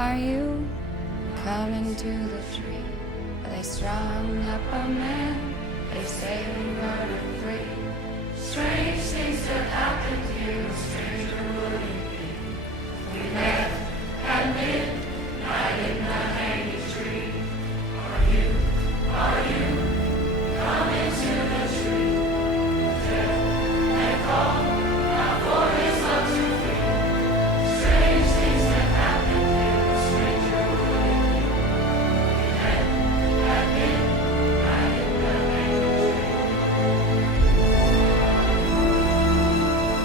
Are you coming to the tree? They strung up a man. They say we murdered three. Strange things